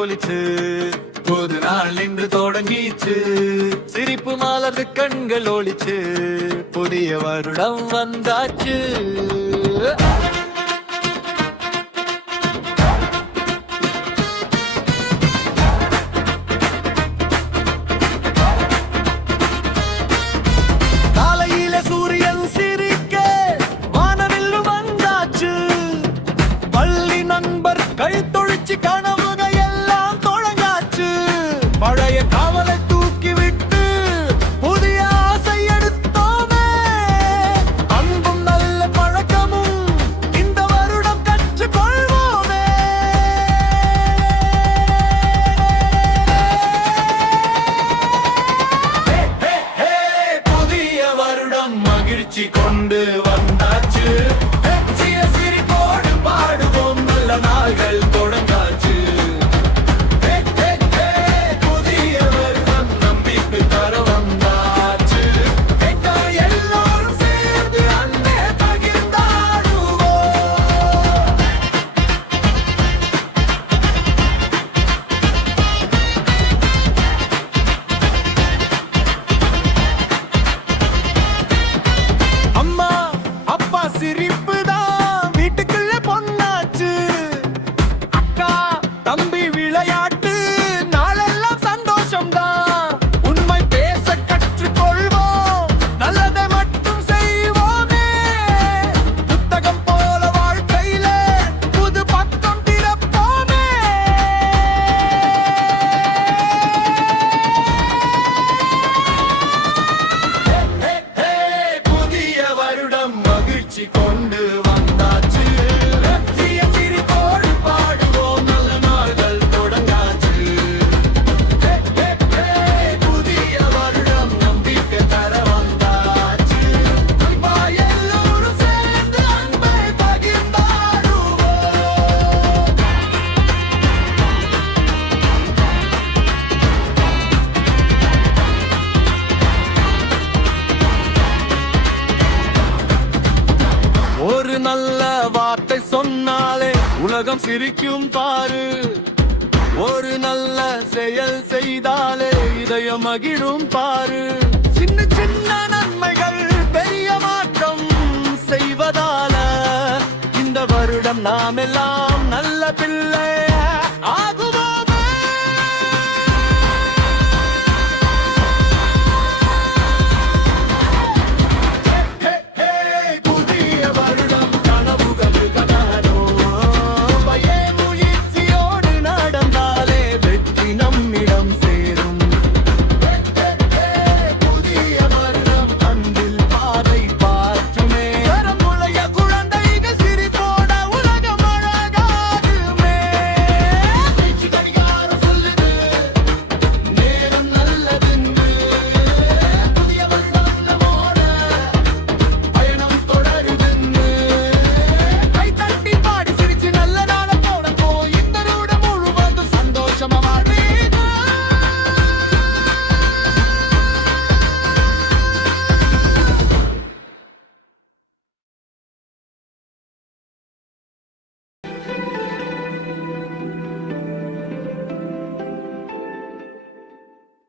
ஒலிச்சு புது நாள் இன்று தொடங்கிச்சு சிரிப்பு மலர்ந்து கண்கள் ஒலிச்சு புதிய வருடம் வந்தாச்சு கழுத்தொழிச்சு கனவுக எல்லாம் தொடங்காச்சு பழைய காவலை தூக்கி விட்டு புதிய ஆசை எடுத்தோமே அன்பும் நல்ல பழக்கமும் இந்த வருடம் கற்றுக்கொள்வோமே புதிய வருடம் மகிழ்ச்சி கொண்டு வந்தாச்சு நாள்கள் தொடங்காச்சு புதிய வருடம் நம்பிக்கை தர வந்தாச்சு எல்லாரும் சேர்ந்து அன்பே பகிர்ந்தாடுவோம் அம்மா அப்பா சிரிப்பு தான் வீட்டுக்குள்ள பொன்னாச்சு தம்பி விளையாட்டு நாளெல்லாம் சந்தோஷம் தான் உண்மை பேச கற்றுக்கொள்வோம் நல்லதை மட்டும் செய்வோமே புத்தகம் போல வாழ்க்கையில புது பக்கம் திறப்போமே புதிய வருடம் மகிழ்ச்சி கொண்டு வந்தாச்சு ஒரு நல்ல வார்த்தை சொன்னாலே உலகம் சிரிக்கும் பாரு ஒரு நல்ல செயல் செய்தாலே இதயம் மகிழும் பாரு சின்ன சின்ன நன்மைகள் பெரிய மாற்றம் செய்வதால இந்த வருடம் நாம் எல்லாம் நல்ல பிள்ளை ஆகும்